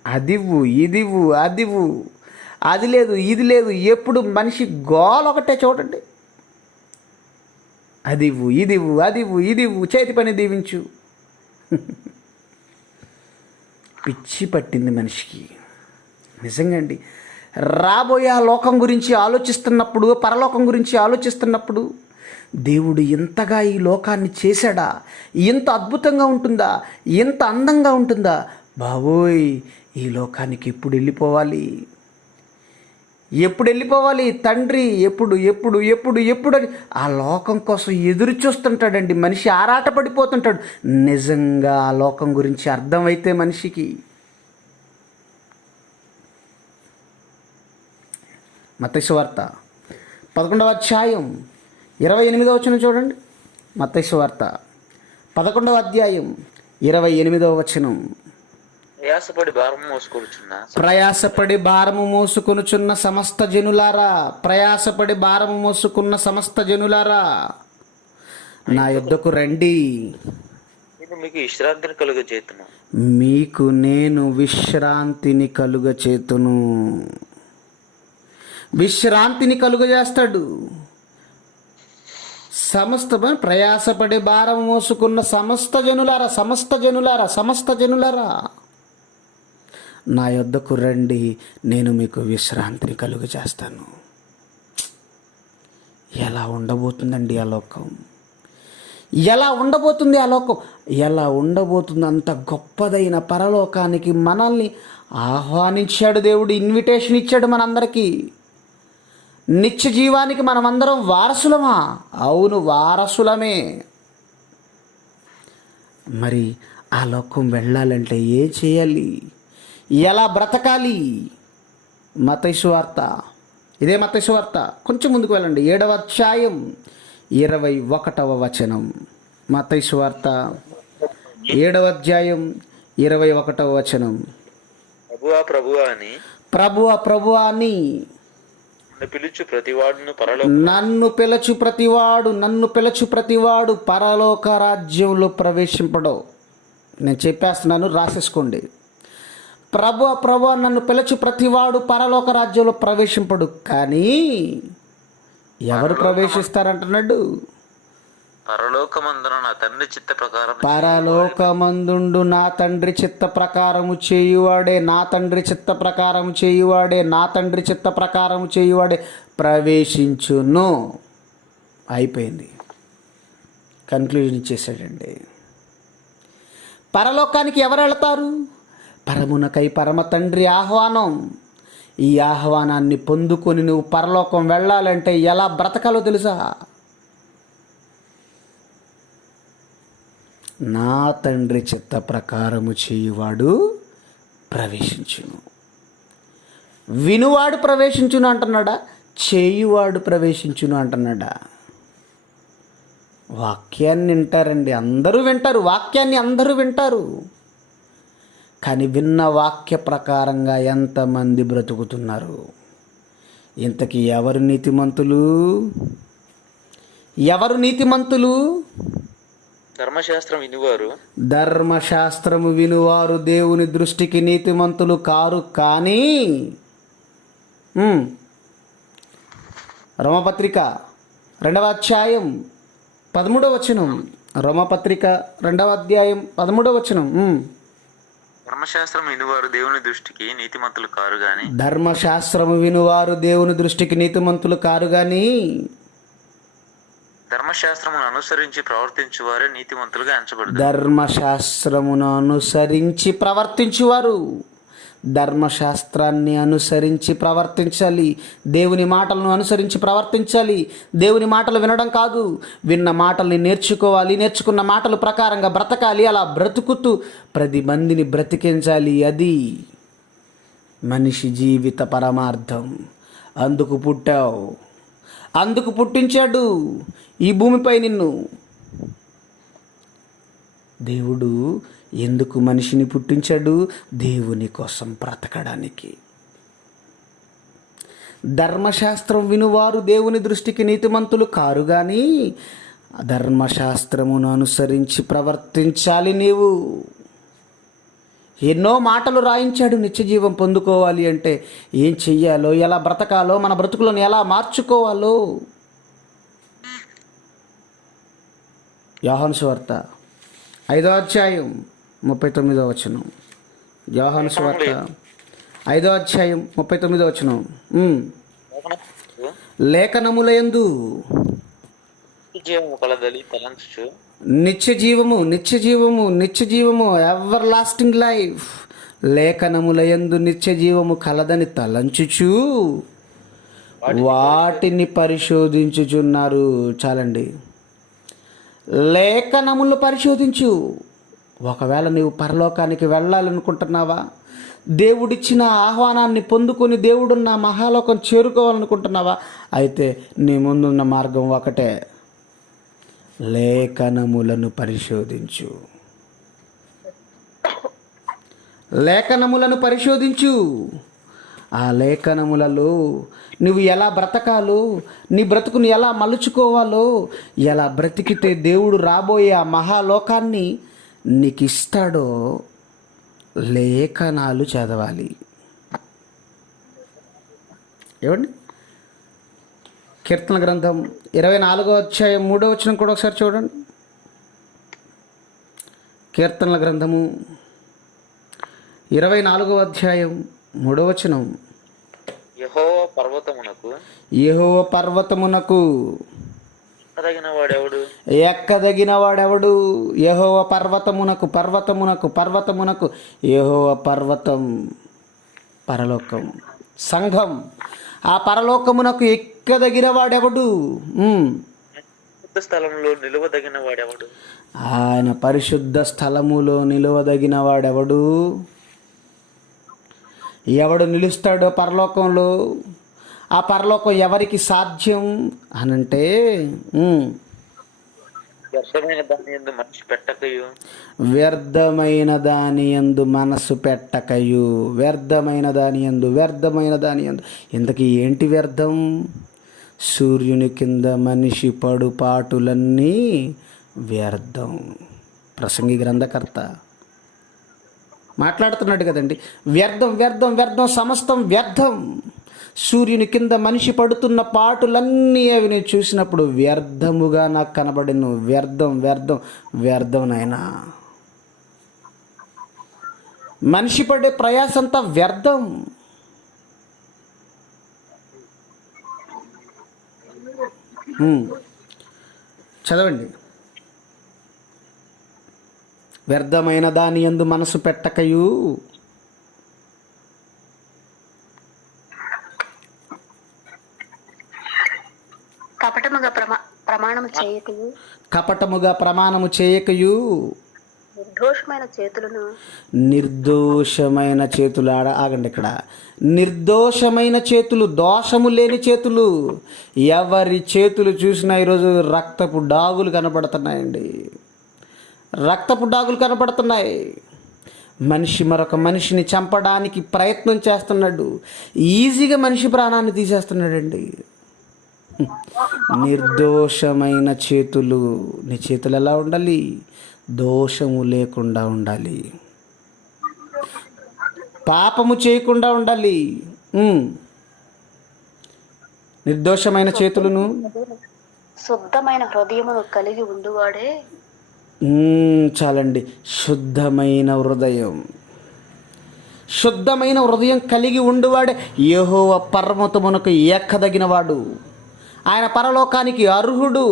అదివ్వు ఇదివ్వు అదివ్వు, అది లేదు ఇది లేదు, ఎప్పుడు మనిషి గోల ఒకటే. చూడండి, అదివ్వు ఇదివ్వు అదివ్వు ఇదివ్వు, చేతి పని దీవించు. పిచ్చి పట్టింది మనిషికి నిజంగా అండి. రాబోయే ఆ లోకం గురించి ఆలోచిస్తున్నప్పుడు, పరలోకం గురించి ఆలోచిస్తున్నప్పుడు, దేవుడు ఇంతగా ఈ లోకాన్ని చేశాడా? ఇంత అద్భుతంగా ఉంటుందా? ఇంత అందంగా ఉంటుందా? బాబోయ్, ఈ లోకానికి ఎప్పుడు వెళ్ళిపోవాలి? ఎప్పుడు వెళ్ళిపోవాలి? తండ్రి ఎప్పుడు ఎప్పుడు ఎప్పుడు ఎప్పుడు అని ఆ లోకం కోసం ఎదురు చూస్తుంటాడండి మనిషి. ఆరాటపడిపోతుంటాడు. నిజంగా ఆ లోకం గురించి అర్థమైతే మనిషికి, మత్తయి సువార్త 11వ అధ్యాయం 28వ వచనం చూడండి. మత్తయి సువార్త 11వ అధ్యాయం 28వ వచనం. ప్రయాసపడి భారము మోసుకొనుచున్న సమస్త జనులారా, ప్రయాసపడి భారము మోసుకున్న సమస్త జనులారా, నా యొద్దకు రండి, మీకు విశ్రాంతిని కలుగచేతును. మీకు నేను విశ్రాంతిని కలుగచేతును. విశ్రాంతిని కలుగజేస్తాడు. సమస్త ప్రయాసపడి భారం మోసుకున్న సమస్త జనులారా, సమస్త జనులారా, సమస్త జనులారా, నా యొద్దకు రండి, నేను మీకు విశ్రాంతిని కలుగజేస్తాను. ఎలా ఉండబోతుందండి ఆ లోకం? ఎలా ఉండబోతుంది ఆ లోకం? ఎలా ఉండబోతుంది? అంత గొప్పదైన పరలోకానికి మనల్ని ఆహ్వానించాడు దేవుడు. ఇన్విటేషన్ ఇచ్చాడు మనందరికీ. నిత్య జీవానికి మనమందరం వారసులమా? అవును, వారసులమే. మరి ఆ లోకం వెళ్ళాలంటే ఏం చేయాలి? ఎలా బ్రతకాలి? మత్తయి సువార్త, ఇదే మత్తయి సువార్త, కొంచెం ముందుకు వెళ్ళండి. 7వ అధ్యాయం 21వ వచనం. మత్తయి సువార్త 7వ అధ్యాయం 21వ వచనం. ప్రభువా ప్రభువా అని, ప్రభువా ప్రభువా అని నన్ను పిలుచు ప్రతివాడు పరలోక రాజ్యంలో ప్రవేశింపడు. నేను చెప్పేస్తున్నాను, రాసేసుకోండి. ప్రభువా ప్రభువా నన్ను పిలుచు ప్రతివాడు పరలోక రాజ్యంలో ప్రవేశింపడు. కానీ ఎవరు ప్రవేశిస్తారంటున్నాడు? పరలోకమందున నా తండ్రి చిత్త ప్రకారం, పరలోకమందుండు నా తండ్రి చిత్త ప్రకారము చేయువాడే, నా తండ్రి చిత్త ప్రకారము చేయువాడే, నా తండ్రి చిత్త ప్రకారము చేయువాడే ప్రవేశించును. అయిపోయింది, కన్క్లూజన్ ఇచ్చేసాడండి. పరలోకానికి ఎవరు వెళతారు? పరమునకై పరమ తండ్రి ఆహ్వానం. ఈ ఆహ్వానాన్ని పొందుకొని నువ్వు పరలోకం వెళ్ళాలంటే ఎలా బ్రతకాలో తెలుసా? నా తండ్రి చిత్త ప్రకారము చేయువాడు ప్రవేశించును. వినువాడు ప్రవేశించును అంటున్నాడా? చేయువాడు ప్రవేశించును అంటున్నాడా. వాక్యాన్ని వింటారండి, అందరూ వింటారు, వాక్యాన్ని అందరూ వింటారు. కానీ విన్న వాక్య ప్రకారంగా ఎంతమంది బ్రతుకుతున్నారు? ఇంతకీ ఎవరు నీతిమంతులు? ఎవరు నీతిమంతులు? ధర్మశాస్త్రం వినివారు ధర్మశాస్త్రము వినువారు దేవుని దృష్టికి నీతిమంతులు కారు. కానీ రోమపత్రిక 2వ అధ్యాయం 13వ వచనం. రోమపత్రిక 2వ అధ్యాయం 13వ వచనం. ధర్మశాస్త్రం వినివారు దేవుని దృష్టికి నీతిమంతులు కారు గాని ధర్మశాస్త్రము వినువారు దేవుని దృష్టికి నీతిమంతులు కారు గాని ధర్మశాస్త్రమును అనుసరించి ప్రవర్తించువారే నీతిమంతులుగా ఎంచబడతారు. ధర్మశాస్త్రమును అనుసరించి ప్రవర్తించువారు. ధర్మశాస్త్రాన్ని అనుసరించి ప్రవర్తించాలి. దేవుని మాటలను అనుసరించి ప్రవర్తించాలి. దేవుని మాటలు వినడం కాదు, విన్న మాటల్ని నేర్చుకోవాలి. నేర్చుకున్న మాటల ప్రకారంగా బ్రతకాలి. అలా బ్రతుకుతూ 10 మందిని బ్రతికించాలి. అది మనిషి జీవిత పరమార్థం. అందుకు పుట్టావు, అందుకు పుట్టించాడు ఈ భూమిపై నిన్ను. దేవుడు ఎందుకు మనిషిని పుట్టించాడు? దేవుని కోసం బ్రతకడానికి. ధర్మశాస్త్రం వినువారు దేవుని దృష్టికి నీతిమంతులు కారు కానీ ధర్మశాస్త్రమును అనుసరించి ప్రవర్తించాలి. నీవు ఎన్నో మాటలు రాయించాడు. నిత్యజీవం పొందుకోవాలి అంటే ఏం చెయ్యాలో, ఎలా బ్రతకాలో, మన బ్రతుకులను ఎలా మార్చుకోవాలో. యోహాను సువార్త 5వ అధ్యాయం 39వ వచనం. యోహాను సువార్త 5వ అధ్యాయం 39వ వచనం. లేఖనములయందు జీవము కలదని తలంచుచు నిత్యజీవము, నిత్యజీవము, నిత్యజీవము, ఎవర్ లాస్టింగ్ లైఫ్. లేఖనములయందు నిత్యజీవము కలదని తలంచుచు వాటిని పరిశోధించుచున్నారు. చాలండి. లేఖనములు పరిశోధించు. ఒకవేళ నీవు పరలోకానికి వెళ్ళాలనుకుంటున్నావా? దేవుడిచ్చిన ఆహ్వానాన్ని పొందుకొని దేవుడున్న మహాలోకం చేరుకోవాలనుకుంటున్నావా? అయితే నీ ముందున్న మార్గం ఒకటే, లేఖనములను పరిశోధించు. లేఖనములను పరిశోధించు. ఆ లేఖనములలో నువ్వు ఎలా బ్రతకాలో, నీ బ్రతుకుని ఎలా మలుచుకోవాలో, ఎలా బ్రతికితే దేవుడు రాబోయే ఆ మహాలోకాన్ని నీకు ఇస్తాడో లేఖనాలు చదవాలి. ఏమండి? కీర్తన గ్రంథం 24వ అధ్యాయం 3వ వచనం కూడా ఒకసారి చూడండి. కీర్తనల గ్రంథము 24వ అధ్యాయం 3వ వచనం. యెహోవా పర్వతమునకు ఎక్కదగిన వాడెవడు? యెహోవా పర్వతమునకు యెహోవా పర్వతం పరలోకం, సంఘం. ఆ పరలోకమునకు ఎక్కదగిన వాడెవడు? స్థలంలో నిలువదగిన వాడెవడు? ఆయన పరిశుద్ధ స్థలములో నిలువదగిన వాడెవడు? ఎవడు నిలుస్తాడో పరలోకంలో? ఆ పరలోకం ఎవరికి సాధ్యం అనంటే వ్యర్థమైన దాని యందు మనసు పెట్టకయు. వ్యర్థమైన దాని యందు మనసు పెట్టకయు. వ్యర్థమైన దాని యందు. ఇంతకీ ఏంటి వ్యర్థం? సూర్యుని కింద మనిషి పడుపాటులన్నీ వ్యర్థం. ప్రసంగి గ్రంథకర్త మాట్లాడుతున్నాడు కదండి. వ్యర్థం, వ్యర్థం, వ్యర్థం, సమస్తం వ్యర్థం. సూర్యుని కింద మనిషి పడుతున్న పాటులన్నీ అవి నేను చూసినప్పుడు వ్యర్థముగా నాకు కనబడిను. వ్యర్థం, వ్యర్థం, వ్యర్థం నాయనా. మనిషి పడే ప్రయాసంతా వ్యర్థం. చదవండి. వ్యర్థమైన దాని యందు మనసు పెట్టకయు. కపటముగా ప్రమాణము చేయకయు. కపటముగా ప్రమాణము చేయకయు. నిర్దోషమైన చేతులను నిర్దోషమైన చేతులు ఆగండి ఇక్కడ. నిర్దోషమైన చేతులు, దోషము లేని చేతులు. ఎవరి చేతులు చూసినా ఈరోజు రక్తపు డాగులు కనపడుతున్నాయండి. రక్తపు డాగులు కనపడుతున్నాయి. మనిషి మరొక మనిషిని చంపడానికి ప్రయత్నం చేస్తున్నాడు. ఈజీగా మనిషి ప్రాణాన్ని తీసేస్తున్నాడండి. నిర్దోషమైన చేతులు. నీ చేతులు ఎలా ఉండాలి? దోషము లేకుండా ఉండాలి, పాపము చేయకుండా ఉండాలి. నిర్దోషమైన చేతులను, శుద్ధమైన హృదయమును కలిగి ఉండువాడే. చాలండి. శుద్ధమైన హృదయం, శుద్ధమైన హృదయం కలిగి ఉండువాడే యెహోవా పర్వతమునకు ఎక్కదగినవాడు. ఆయన పరలోకానికి అర్హుడు.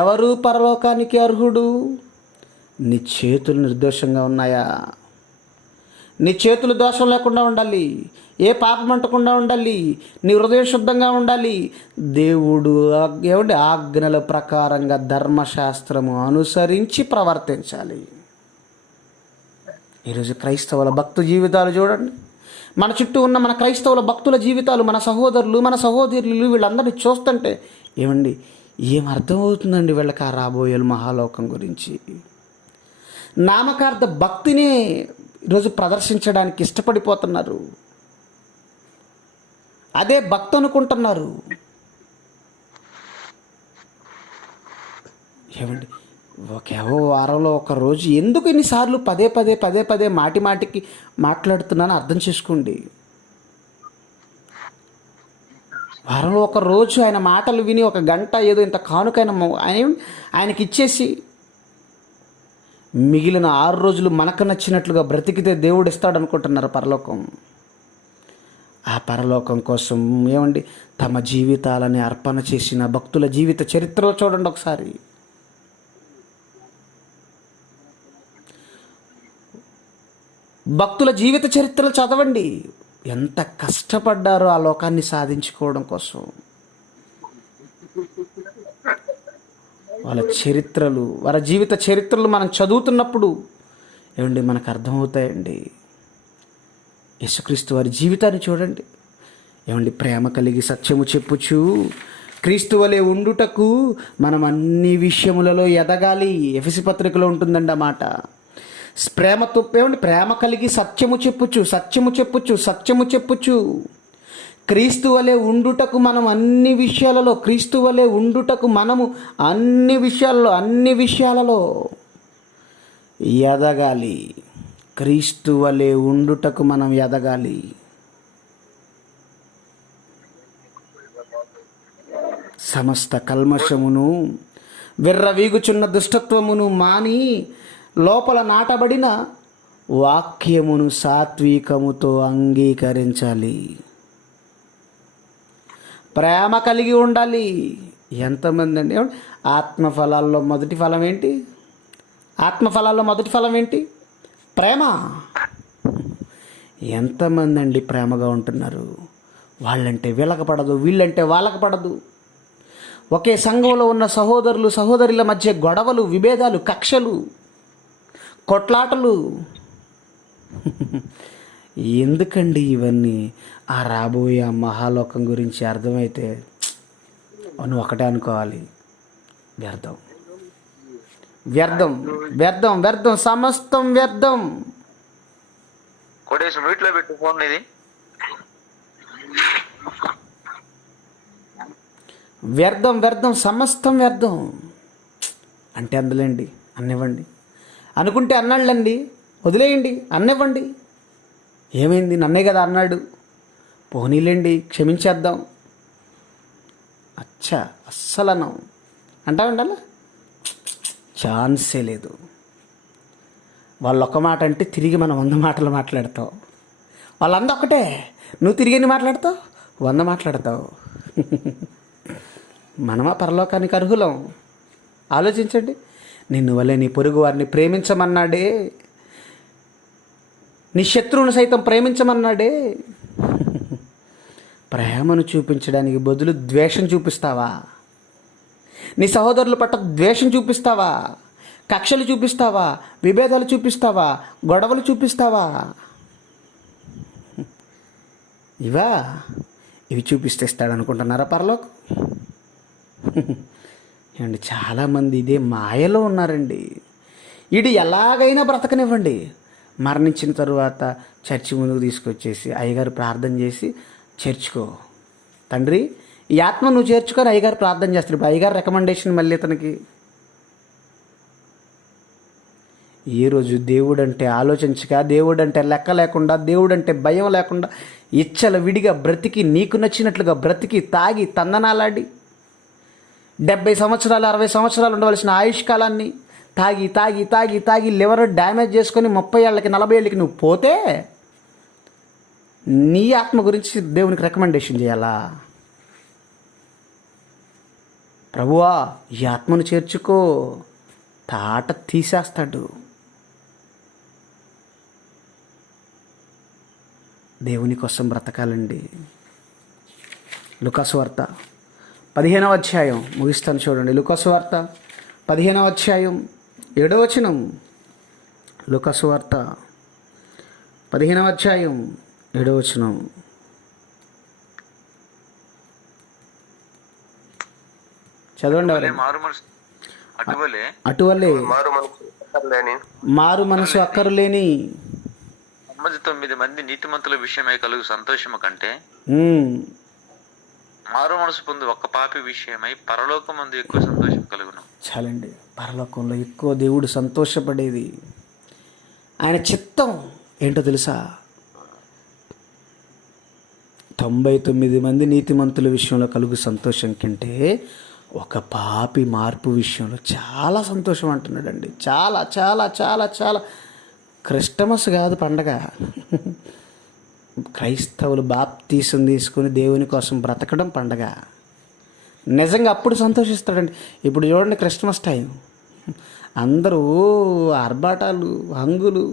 ఎవరు పరలోకానికి అర్హుడు? నీ చేతులు నిర్దోషంగా ఉన్నాయా? నీ చేతులు దోషం లేకుండా ఉండాలి, ఏ పాపం అంటకుండా ఉండాలి, నీ హృదయం శుద్ధంగా ఉండాలి. దేవుడు ఏమంటే ఆజ్ఞల ప్రకారంగా ధర్మశాస్త్రము అనుసరించి ప్రవర్తించాలి. ఈరోజు క్రైస్తవుల భక్తు జీవితాలు చూడండి. మన చుట్టూ ఉన్న మన క్రైస్తవుల భక్తుల జీవితాలు, మన సహోదరులు, మన సహోదరులు, వీళ్ళందరినీ చూస్తుంటే ఏమండి ఏం అర్థమవుతుందండి వీళ్ళకి ఆ రాబోయే మహాలోకం గురించి? నామకార్థ భక్తిని ఈరోజు ప్రదర్శించడానికి ఇష్టపడిపోతున్నారు. అదే భక్తి అనుకుంటున్నారు. ఏమండి ఒకేవో వారంలో ఒక రోజు ఎందుకు ఎన్నిసార్లు పదే పదే మాటికి మాట్లాడుతున్నానో అర్థం చేసుకోండి. వారంలో ఒక రోజు ఆయన మాటలు విని ఒక గంట ఏదో ఇంత కానుకైన ఆయనకి ఇచ్చేసి మిగిలిన 6 రోజులు మనకు నచ్చినట్లుగా బ్రతికితే దేవుడు ఇస్తాడు అనుకుంటున్నారు పరలోకం. ఆ పరలోకం కోసం ఏమండి తమ జీవితాలని అర్పణ చేసిన భక్తుల జీవిత చరిత్రలో చూడండి ఒకసారి. భక్తుల జీవిత చరిత్రలు చదవండి. ఎంత కష్టపడ్డారో ఆ లోకాన్ని సాధించుకోవడం కోసం. వాళ్ళ చరిత్రలు, వాళ్ళ జీవిత చరిత్రలు మనం చదువుతున్నప్పుడు ఏమండి మనకు అర్థమవుతాయండి. యేసుక్రీస్తు వారి జీవితాన్ని చూడండి. ఏమండి ప్రేమ కలిగి సత్యము చెప్పుచు క్రీస్తు వలె ఉండుటకు మనం అన్ని విషయములలో ఎదగాలి. ఎఫెసీ పత్రికలో ఉంటుందండి ఆ మాట. ప్రేమతో ఏమండి ప్రేమ కలిగి సత్యము చెప్పుచు క్రీస్తు వలె ఉండుటకు మనం అన్ని విషయాలలో, క్రీస్తు వలె ఉండుటకు మనము అన్ని విషయాలలో ఎదగాలి. క్రీస్తు వలె ఉండుటకు మనం ఎదగాలి. సమస్త కల్మషమును, విర్రవీగుచున్న దుష్టత్వమును మాని లోపల నాటబడిన వాక్యమును సాత్వికముతో అంగీకరించాలి. ప్రేమ కలిగి ఉండాలి. ఎంతమంది అండి ఆత్మఫలాల్లో మొదటి ఫలం ఏంటి? ప్రేమ. ఎంతమంది అండి ప్రేమగా ఉంటున్నారు? వాళ్ళంటే వీళ్ళకి పడదు, వీళ్ళంటే వాళ్ళకి పడదు. ఒకే సంఘంలో ఉన్న సహోదరులు సహోదరుల మధ్య గొడవలు, విభేదాలు, కక్షలు, కొట్లాటలు. ఎందుకండి ఇవన్నీ? ఆ రాబోయే మహాలోకం గురించి అర్థమైతే నువ్వు ఒకటే అనుకోవాలి, వ్యర్థం, సమస్తం వ్యర్థం. కొడేసి మీట్లో పెట్టు ఫోన్ ఇది. వ్యర్థం, సమస్తం వ్యర్థం. అంటే అందులేండి, అన్నివ్వండి అనుకుంటే అన్నాళ్ళండి, వదిలేయండి, అన్నివ్వండి. ఏమైంది? నన్నే కదా అన్నాడు, పోనీలేండి, క్షమించేద్దాం. అస్సలను అంటామండి. అలా ఛాన్సే లేదు. వాళ్ళు ఒక మాట అంటే తిరిగి మనం 100 మాటలు మాట్లాడతావు. వాళ్ళందరూ ఒకటే, నువ్వు తిరిగి ఎన్ని మాట్లాడతావు? 100 మాట్లాడతావు. మనమా పరలోకానికి అర్హులం? ఆలోచించండి. నిన్ను వల్లే నీ పొరుగు వారిని ప్రేమించమన్నాడే, నీ శత్రువుని సైతం ప్రేమించమన్నాడే. ప్రేమను చూపించడానికి బదులు ద్వేషం చూపిస్తావా? నీ సహోదరుల పట్ల ద్వేషం చూపిస్తావా? కక్షలు చూపిస్తావా? విభేదాలు చూపిస్తావా? గొడవలు చూపిస్తావా? ఇవి చూపిస్తే ఇస్తాడనుకుంటున్నారా పరలోకం? ఏమండి, చాలామంది ఇదే మాయలో ఉన్నారండి. ఇది ఎలాగైనా బ్రతకనివ్వండి, మరణించిన తరువాత చర్చి ముందుకు తీసుకొచ్చేసి అయ్యగారు ప్రార్థన చేసి చేర్చుకో తండ్రి, ఈ ఆత్మ నువ్వు చేర్చుకొని అయ్యగారు ప్రార్థన చేస్తాడు. ఇప్పుడు అయ్యగారు రికమెండేషన్ మళ్ళీ ఇతనికి. ఏ రోజు దేవుడంటే ఆలోచించక, దేవుడంటే లెక్క లేకుండా, దేవుడంటే భయం లేకుండా ఇచ్చల విడిగా బ్రతికి, నీకు నచ్చినట్లుగా బ్రతికి, తాగి తందనాలాడి 70 సంవత్సరాలు 60 సంవత్సరాలు ఉండవలసిన ఆయుష్ కాలాన్ని తాగి తాగి తాగి తాగి లివర్ డ్యామేజ్ చేసుకొని 30 ఏళ్ళకి 40 ఏళ్ళకి నువ్వు పోతే నీ ఆత్మ గురించి దేవునికి రికమెండేషన్ చేయాలా? ప్రభువా, ఈ ఆత్మను చేర్చుకో, తాట తీసేస్తాడు. దేవుని కోసం బ్రతకాలండి. లూకాసు వార్త 15వ అధ్యాయం ముగిస్తాను చూడండి. లూకాసు వార్త 15వ అధ్యాయం 7వ వచనం. లూకాసు వార్త 15వ అధ్యాయం 7వ వచనం. చదవండి. అటువలే మారు మనసు అక్కరులేని 9 మంది నీతిమంతుల విషయమై కలుగు సంతోషము కంటే మారు మనసు పొంది ఒక్క పాపి విషయమై పరలోకమందు ఎక్కువ సంతోషం కలుగును. చాలండి. పరలోకంలో ఎక్కువ దేవుడు సంతోషపడేది, ఆయన చిత్తం ఏంటో తెలుసా? 99 మంది నీతిమంతుల విషయంలో కలుగు సంతోషం కంటే ఒక పాపి మార్పు విషయంలో చాలా సంతోషం అంటున్నాడండి. చాలా చాలా చాలా చాలా. క్రిస్టమస్ కాదు పండగ, క్రైస్తవులు బాప్తీసం తీసుకుని దేవుని కోసం బ్రతకడం పండగ. నిజంగా అప్పుడు సంతోషిస్తాడండి. ఇప్పుడు చూడండి, క్రిస్టమస్ టైం అందరూ ఆర్భాటాలు, హంగులు,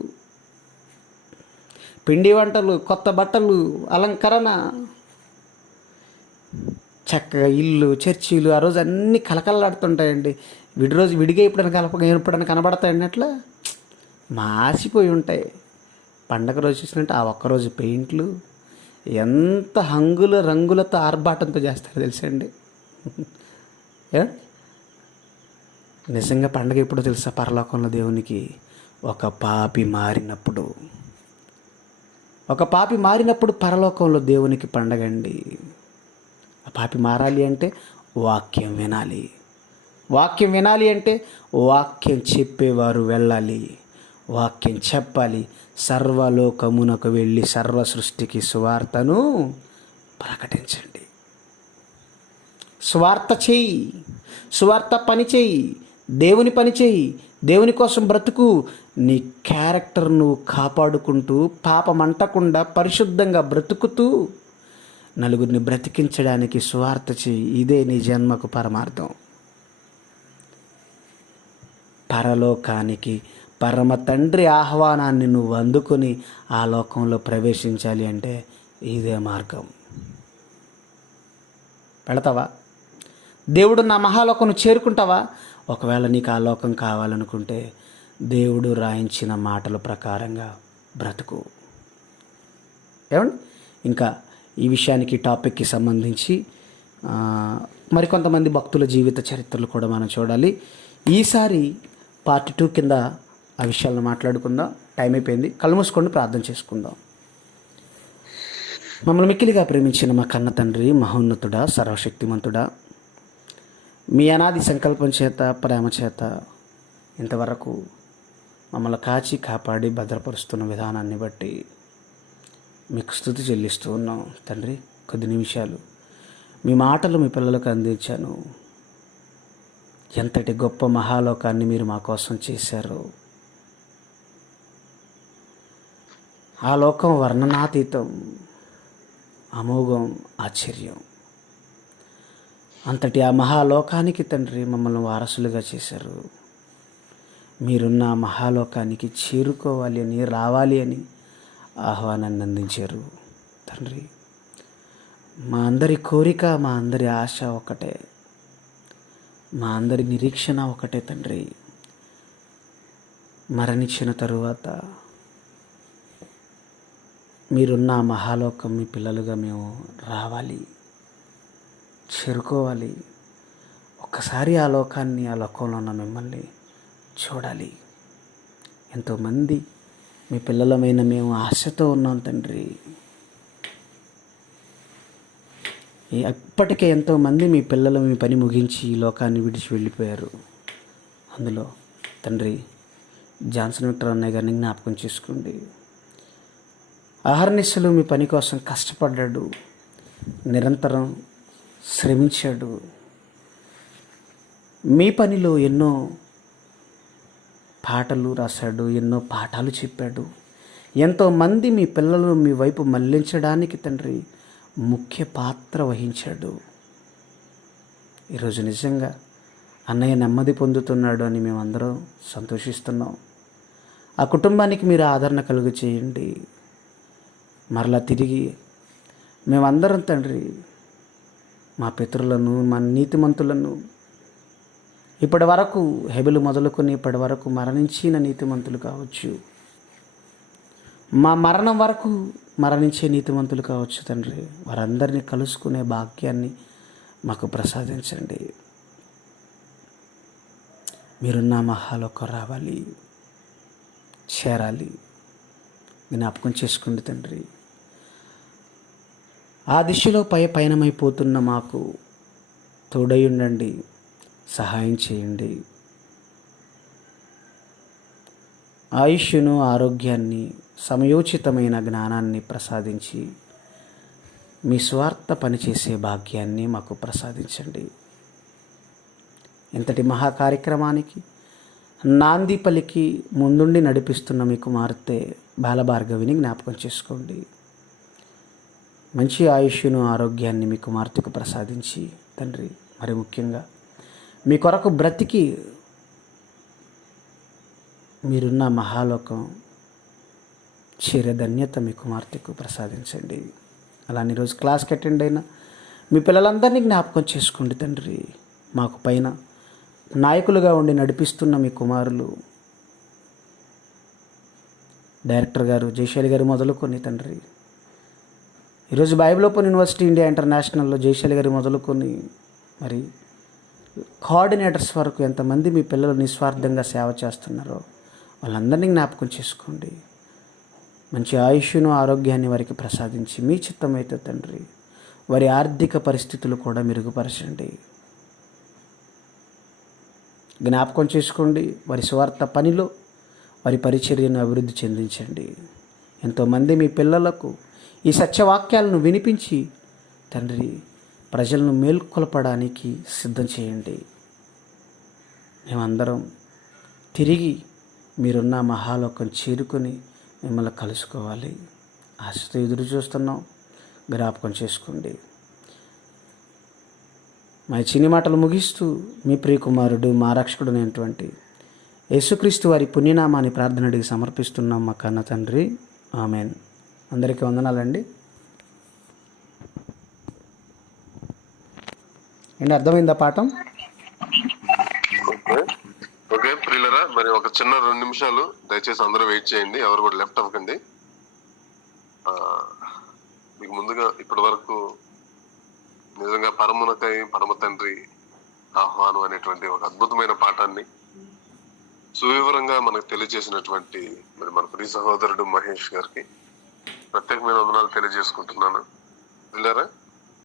పిండి వంటలు, కొత్త బట్టలు, అలంకరణ, చక్కగా ఇల్లు, చర్చీలు, ఆ రోజు అన్నీ కలకలలాడుతుంటాయండి. రోజు విడిగా ఎప్పుడైనా కనబడతాయండి. అట్లా మాసిపోయి ఉంటాయి. పండగ రోజు చూసినట్టు ఆ ఒక్కరోజు పెయింట్లు ఎంత హంగుల రంగులతో ఆర్భాటంతో చేస్తారో తెలుసండి. నిజంగా పండగ ఎప్పుడో తెలుసా? పరలోకంలో దేవునికి ఒక పాపి మారినప్పుడు. ఒక పాపి మారినప్పుడు పరలోకంలో దేవునికి పండగ అండి. ఆ పాపి మారాలి అంటే వాక్యం వినాలి. వాక్యం వినాలి అంటే వాక్యం చెప్పేవారు వెళ్ళాలి. వాక్యం చెప్పాలి. సర్వలోకమునకు వెళ్ళి సర్వ సృష్టికి సువార్తను ప్రకటించండి. సువార్త చెయ్యి, సువార్త పని చెయ్యి, దేవుని పని చెయ్యి, దేవుని కోసం బ్రతుకు. నీ క్యారెక్టర్ నువ్వు కాపాడుకుంటూ పాపమంటకుండా పరిశుద్ధంగా బ్రతుకుతూ నలుగురిని బ్రతికించడానికి సువార్త చెయ్యి. ఇదే నీ జన్మకు పరమార్థం. పరలోకానికి పరమ తండ్రి ఆహ్వానాన్ని నువ్వు అందుకొని ఆ లోకంలో ప్రవేశించాలి అంటే ఇదే మార్గం. వెళతావా? దేవుడు నా మహాలోకం చేరుకుంటావా? ఒకవేళ నీకు ఆ లోకం కావాలనుకుంటే దేవుడు రాయించిన మాటల ప్రకారంగా బ్రతుకు. ఏమండి, ఇంకా ఈ విషయానికి టాపిక్కి సంబంధించి మరికొంతమంది భక్తుల జీవిత చరిత్రలు కూడా మనం చూడాలి. ఈసారి పార్ట్ 2 కింద ఆ విషయాలను మాట్లాడుకుందాం. టైం అయిపోయింది. కళ్ళు మూసుకొని ప్రార్థన చేసుకుందాం. మమ్మల్ని మిక్కిలిగా ప్రేమించిన మా కన్న తండ్రి, మహోన్నతుడా, సర్వశక్తిమంతుడా, మీ అనాది సంకల్పం చేత, ప్రేమ చేత ఇంతవరకు మమ్మల్ని కాచి కాపాడి భద్రపరుస్తున్న విధానాన్ని బట్టి మీకు స్తుతి చెల్లిస్తూ ఉన్నాం తండ్రి. కొద్ది నిమిషాలు మీ మాటలు మీ పిల్లలకు అందించాను. ఎంతటి గొప్ప మహాలోకాన్ని మీరు మా కోసం చేశారు. ఆ లోకం వర్ణనాతీతం, అమోఘం, ఆశ్చర్యం. అంతటి ఆ మహాలోకానికి తండ్రి మమ్మల్ని వారసులుగా చేశారు. మీరున్న మహాలోకానికి చేరుకోవాలి అని, రావాలి అని ఆహ్వానాన్ని అందించారు తండ్రి. మా అందరి కోరిక, మా అందరి ఆశ ఒకటే, మా అందరి నిరీక్షణ ఒకటే తండ్రి. మరణించిన తరువాత మీరున్న ఆ మహాలోకం మీ పిల్లలుగా మేము రావాలి, చేరుకోవాలి. ఒక్కసారి ఆ లోకాన్ని, ఆ లోకంలో ఉన్న మిమ్మల్ని చూడాలి. ఎంతోమంది మీ పిల్లలమైన మేము ఆశతో ఉన్నాం తండ్రి. ఇప్పటికే ఎంతోమంది మీ పిల్లలు మీ పని ముగించి ఈ లోకాన్ని విడిచి వెళ్ళిపోయారు. అందులో తండ్రి జాన్సన్ విక్టర్ అన్నయ్య గారిని జ్ఞాపకం చేసుకోండి. అహర్నిశలు మీ పని కోసం కష్టపడ్డాడు, నిరంతరం శ్రమించాడు. మీ పనిలో ఎన్నో పాటలు రాశాడు, ఎన్నో పాఠాలు చెప్పాడు. ఎంతోమంది మీ పిల్లలు మీ వైపు మళ్లించడానికి తండ్రి ముఖ్య పాత్ర వహించాడు. ఈరోజు నిజంగా అన్నయ్య నెమ్మది పొందుతున్నాడు అని మేమందరం సంతోషిస్తున్నాం. ఆ కుటుంబానికి మీరు ఆదరణ కలుగు చేయండి. మరలా తిరిగి మేమందరం తండ్రి మా పితరులను, మా నీతిమంతులను, ఇప్పటి వరకు హెబెలు మొదలుకొని ఇప్పటి వరకు మరణించిన నీతిమంతులు కావచ్చు, మా మరణం వరకు మరణించే నీతిమంతులు కావచ్చు తండ్రి, వారందరినీ కలుసుకునే భాగ్యాన్ని మాకు ప్రసాదించండి. మీరున్న మహాలోకం రావాలి, చేరాలి. జ్ఞాపకం చేసుకోండి తండ్రి. ఆ దిశలో పయనమైపోతున్న మాకు తోడై ఉండండి, సహాయం చేయండి. ఆయుష్ను, ఆరోగ్యాన్ని, సమయోచితమైన జ్ఞానాన్ని ప్రసాదించి మీ స్వార్థ పనిచేసే భాగ్యాన్ని మాకు ప్రసాదించండి. ఇంతటి మహా కార్యక్రమానికి నాంది పలికి ముందుండి నడిపిస్తున్న మీ కుమార్తె బాలభార్గవిని జ్ఞాపకం చేసుకోండి. మంచి ఆయుష్ను, ఆరోగ్యాన్ని మీ కుమార్తెకు ప్రసాదించి తండ్రి, మరి ముఖ్యంగా మీ కొరకు బ్రతికి మీరున్న మహాలోకం చేరే ధన్యత మీ కుమార్తెకు ప్రసాదించండి. అలానే ఈరోజు క్లాస్కి అటెండ్ అయిన మీ పిల్లలందరినీ జ్ఞాపకం చేసుకోండి తండ్రి. మాకు పైన నాయకులుగా ఉండి నడిపిస్తున్న మీ కుమారులు, డైరెక్టర్ గారు జయశాలి గారు మొదలుకొని తండ్రి, ఈరోజు బైబిల్ ఓపెన్ యూనివర్సిటీ ఇండియా ఇంటర్నేషనల్లో జయశాలి గారు మొదలుకొని మరి కోఆర్డినేటర్స్ వరకు ఎంతమంది మీ పిల్లలు నిస్వార్థంగా సేవ చేస్తున్నారో వాళ్ళందరినీ జ్ఞాపకం చేసుకోండి. మంచి ఆయుష్ను, ఆరోగ్యాన్ని వారికి ప్రసాదించి మీ చిత్తమైతే తండ్రి వారి ఆర్థిక పరిస్థితులు కూడా మెరుగుపరచండి. జ్ఞాపకం చేసుకోండి. వారి స్వార్థ పనిలో వారి పరిచర్యను అభివృద్ధి చెందించండి. ఎంతోమంది మీ పిల్లలకు ఈ సత్యవాక్యాలను వినిపించి తండ్రి ప్రజలను మేల్కొల్పడానికి సిద్ధం చేయండి. మేమందరం తిరిగి మీరున్న మహాలోకం చేరుకొని మిమ్మల్ని కలుసుకోవాలి. ఆశతో ఎదురు చూస్తున్నాం. జ్ఞాపకం చేసుకోండి. మా చిన్ని మాటలు ముగిస్తూ మీ ప్రియకుమారుడు, మా రక్షకుడైనటువంటి యేసుక్రీస్తు వారి పుణ్యనామాన్ని ప్రార్థనడికి సమర్పిస్తున్నాం మా కన్న తండ్రి. ఆమెన్. అందరికీ వందనాలండి. ఏంటి అర్థమైందా పాఠం? ఓకే ప్రియులరా, మరి ఒక చిన్న 2 నిమిషాలు దయచేసి అందరూ వెయిట్ చేయండి. ఎవరు కూడా లెఫ్ట్ అవ్వకండి. మీకు ముందుగా ఇప్పటి వరకు నిజంగా పరమునకై పరమ తండ్రి ఆహ్వానం అనేటువంటి ఒక అద్భుతమైన పాఠాన్ని సువివరంగా మనకు తెలియజేసినటువంటి మరి మన ప్రియ సహోదరుడు మహేష్ గారికి ప్రత్యేకమైన వందనాలు తెలియజేసుకుంటున్నాను. ప్రియులరా,